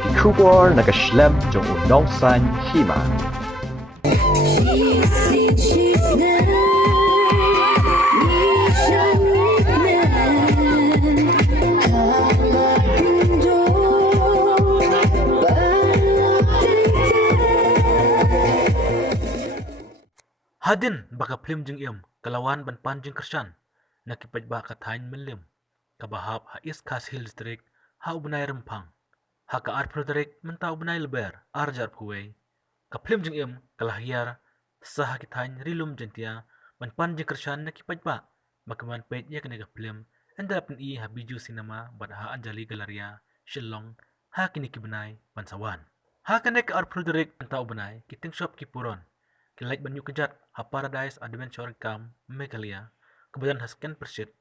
Kikubor nakaslem jong unongsan Hima. Hadin baka Phlim Jingim kalawan ban Jingkyrshan Paidbah kathain menlim kabahap hais khas hill district ha ubnai rempang ha ka arprodrek menta ubnai leber arjar phuwei ka Phlim Jingim kalahiar sah kithain rilum jentia ban Jingkyrshan Paidbah makaman peit ya kene ka Phlim endap ni ha biju cinema ban ha anjali galeria shillong ha kini kibnai ban sawan ha kene ka arprodrek menta ubnai kiting shop kipuron Leit banyu kejat ha Paradise Adventure Camp Meghalaya kemudian hasken persit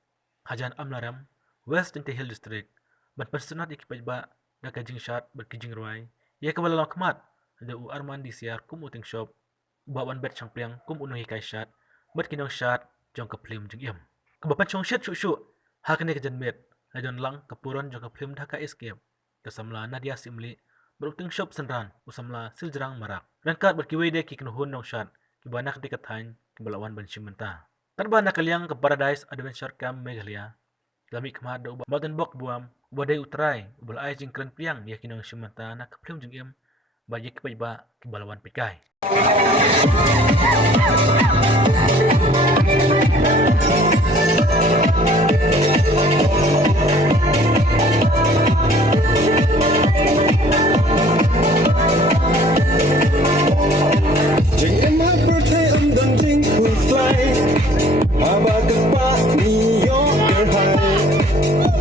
hajan Amlarem West Jenti Hill District ban personat Paidbah da ka Jingkyrshan berkijing ruai ya ka balala kemat da u arman di siar kum uting shop bawan bet changpliang kum unuhi kai shat bet kinong shat jong ka Phlim Jingim kebapan chong shet shu ha kene ka janmet hajon lang kapuron jong ka Phlim da ka escape ka samla nadia simli beruting shop senran usamla siljarang marak rangkat berkiwei de kiknuhun nong shat kibanak de kathain kibalawan ban simenta tanba nakaliang ke Paradise Adventure Camp Meghalaya lami kemad do mountain bok buam wadai utrai ubal ai jingkran piang ya kinong simenta na ka Phlim Jingim bayi Paidbah kibalawan pikai Jingim ha prote dang jing kun fly abad pa ni yo hai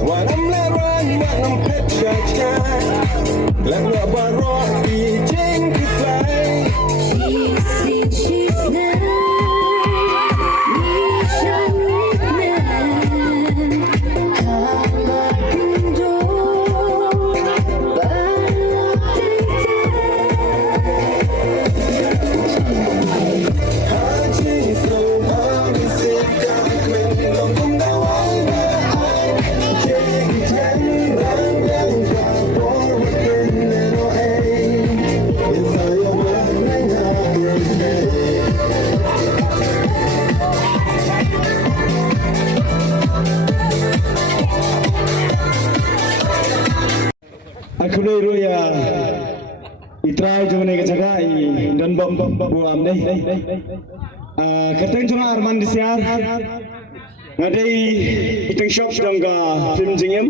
wanam la ran wanam pet cha la wa baro di jing kun fly Aku ni roya itrai jone ke jaga ini dan buam deh. Kateng cuma arman disiar. Ngadai iting shop jangka Phlim Jingim.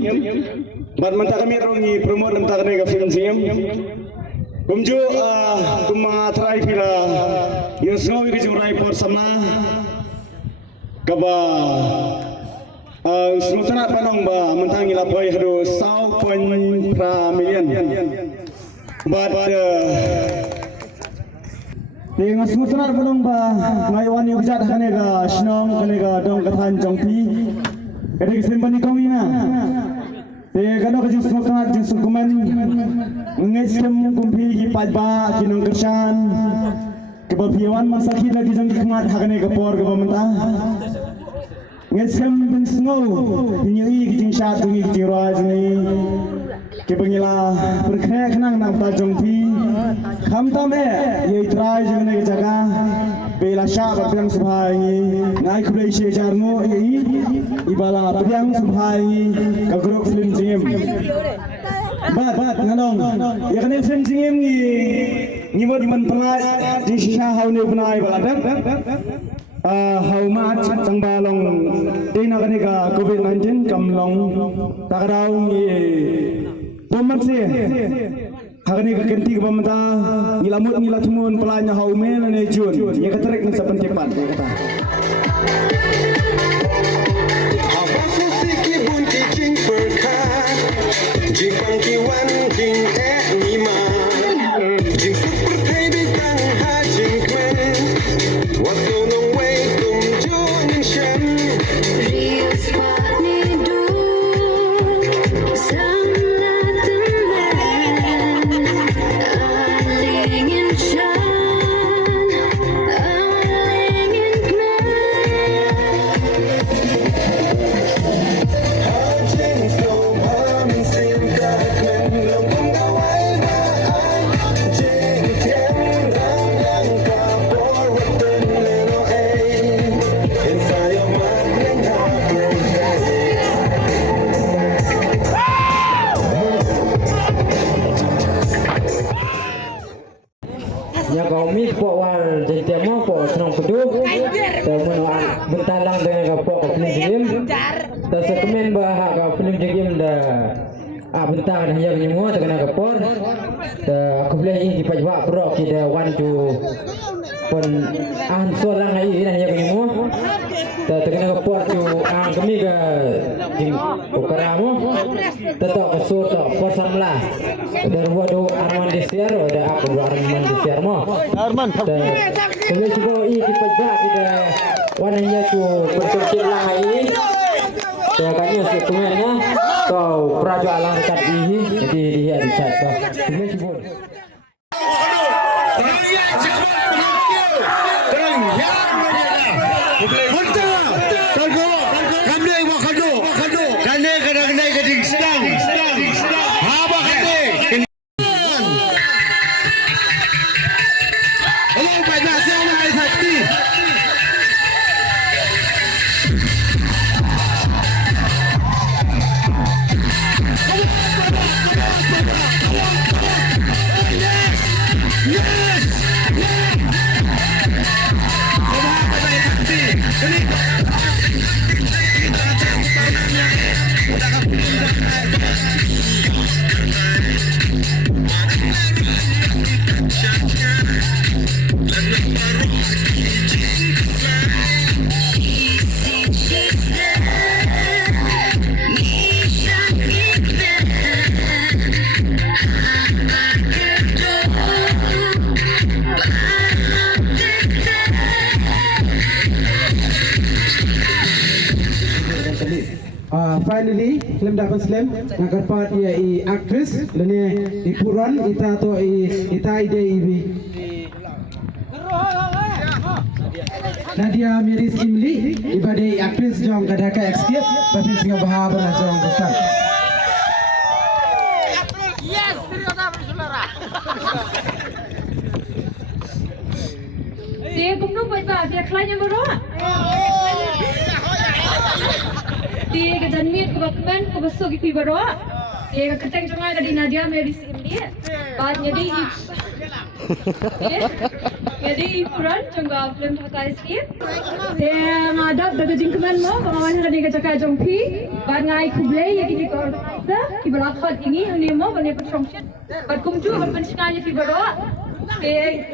Bat manta kami rongi promote manta kami ke Phlim Jingim. Kumju kuma try pila yosno ke jumrai por sama. Kaba semasa panong ba mentang ilapoy hado 1.3 million but dengan semasa panong ba ngayon yung jat kanega snong kanega dong kathan jongpi kadang simpan ni kami na kadang kajing semasa jing sukuman ngesem kumpi Paidbah Jingkyrshan kebapiawan masakit lagi jong kemat kanega por kebamentah ngesem pun snow nyui kijing shat tungi kijing raj ni kebangila berkena kenang nang tajongpi khamta me ye trai jene jaga bela sha bapiang subhai ngai kublai she jarngo ye ibala bapiang subhai ka group Phlim Jingim bat nganong ya kan Phlim Jingim ni mod man pelai di sha haune punai baladap how much tangbalong dina kaneka COVID-19 kamlong takarau ni pomat se hagani ka kenti ka pamata nilamut nilatmun pelanya haume na jun ya katrek ni sa pantipan kata abaso siki bunti jing perka jing pangkiwan jing Hima jing super thai tang ha jing kmen waso Nya kau mi po wal jadi mo po senong peduk. Temen bentalang dengan po Phlim Jingim. Dan sekemen bah ka Phlim Jingim dah bentang dah yang nyemua terkena kepor. Aku boleh ini Paidbah pro kita wan tu pun solang ai dah yang nyemua. Terkena kepor tu kami ke jing ukaramu. Tetok kesur tok posang lah. Dan wadu Arman desiar ada aku Arman desiar mo. Arman. Boleh cuba i Paidbah kita wananya tu bercocok lah ai. Kayaknya sebenarnya kau peraja alam dekat ini jadi dia di chat kau. Boleh cuba. Finally, Phlim dapat Phlim nak dapat ia aktris lene ipuran ita to ita ide ibi Nadia Miris Imli ibadai aktris jong kadaka ekskip tapi singa bahaba na jong besar. Yes, terima saudara. Dia kumno Paidbah dia klanya berdoa. Dia ke janmit ke bakmen ke besok ke berdoa. Dia ke keteng cuma ke di Nadia Miris Imli. Baatnya di jadi puran cungga Phlim pakai skip. Dia ngadap daga Jingkyrshan mo kawan ka ni kacaka jongpi. Baat ngai kublay ya kini ko organizer ki balakhat ini ni mo bane patrongshit. Baat kumju ban pensinanya fi berdoa.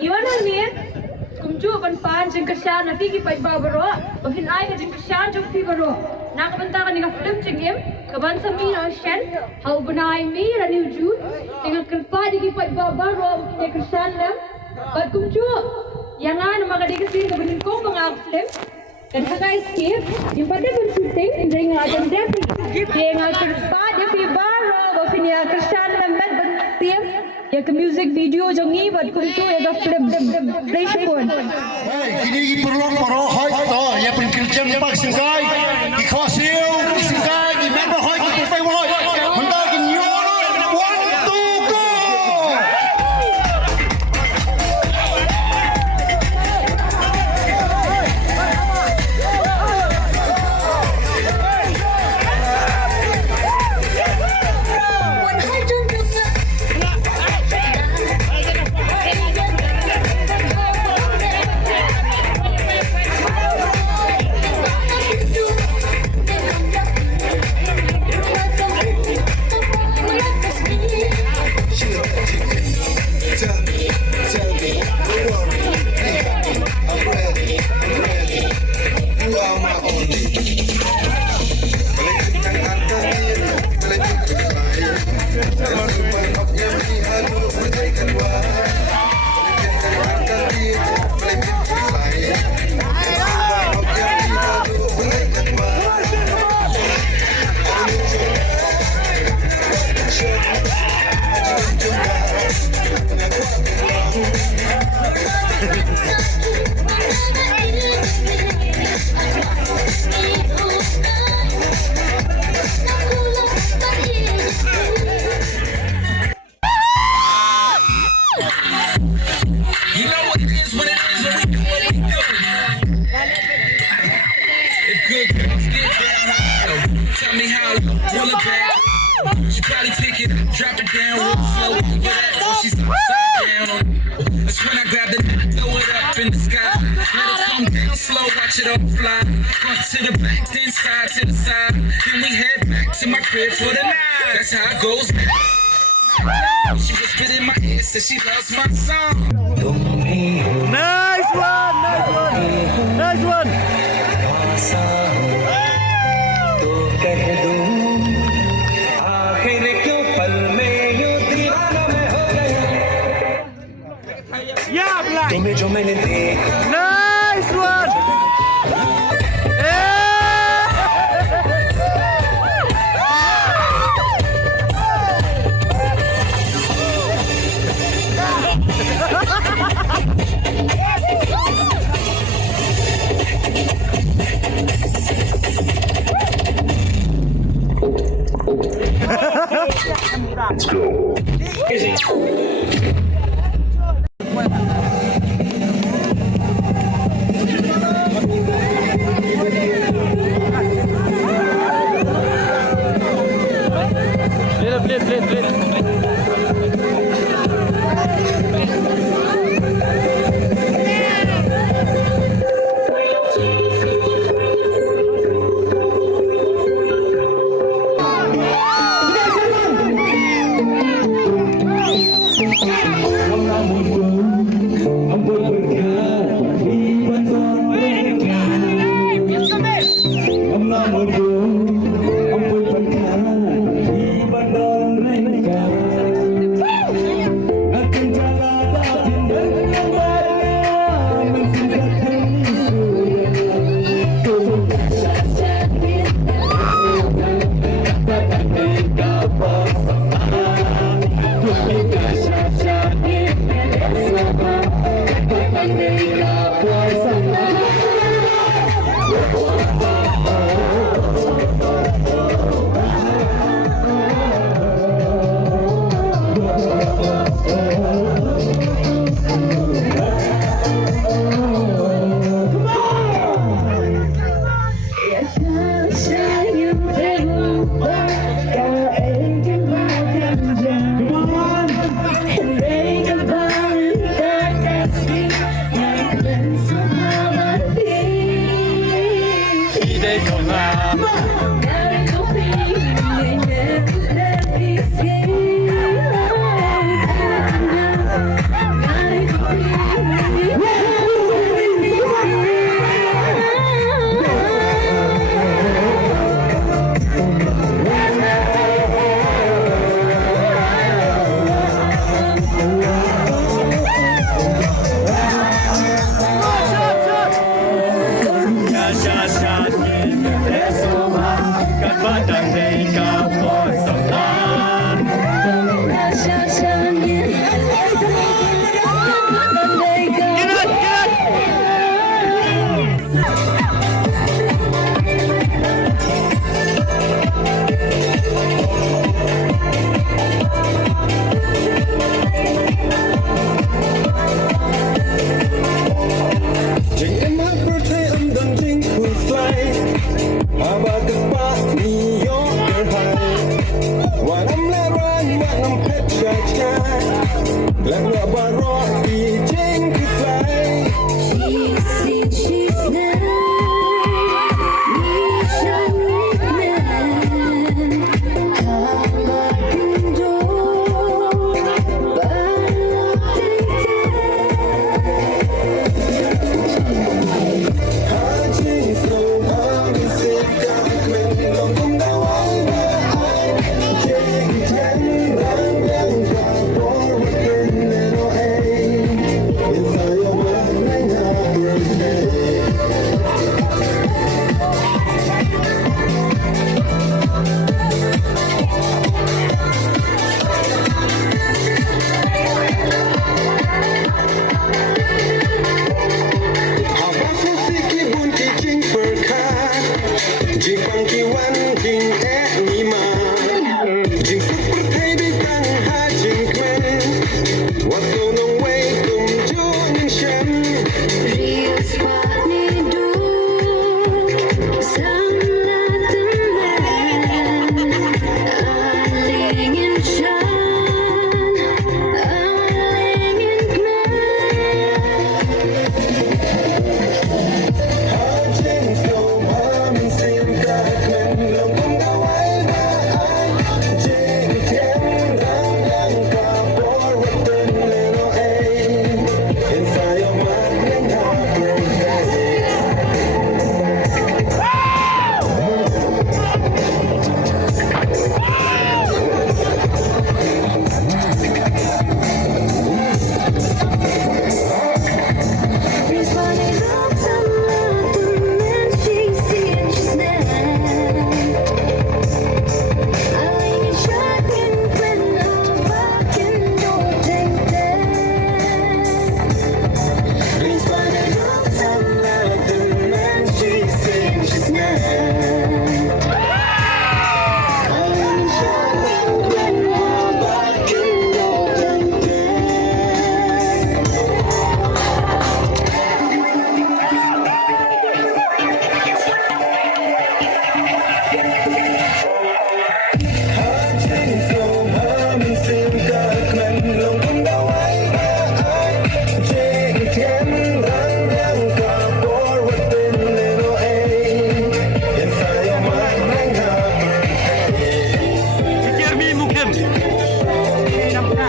Iwan ni kumju ban pan Jingkyrshan nanti ki Paidbah berdoa. Bahin ai ke Jingkyrshan jongpi berdoa. Nak bentar ni ka Phlim Jingim kaban sami no shen hau banai mi rani wujud dengan kerpa di ki Paidbah berdoa Jingkyrshan lem. Baat kumju yang ana magadi kasi ka banin kong mga Phlim dan haga skip yung pada pun shooting indring ajan defi dia nga kerpa dia pi baro ba pinya Jingkyrshan lembat ban tiap ya ke music video jongi baat kumju ya ka Phlim play pun Kini perlu paro hoi to ya pen Jingkyrshan pak singkai di khosil di singkai di member hoi di fai hoi hendak ki nyono 1 2 go Drop it down real slow. She's upside down. That's when I grabbed watch it all fly. Front to the back, then side to the side. Then we head back to my crib for the night. That's how it goes. She whispered in my ear, said she loves my song. Nice one! Nice one! Nice one! Yeah, black! Nice one! Let's go.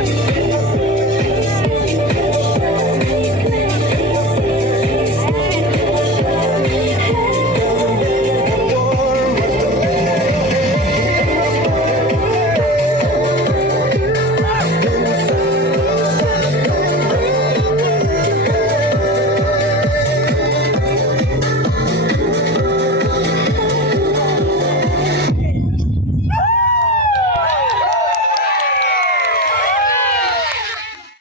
Hãy subscribe cho kênh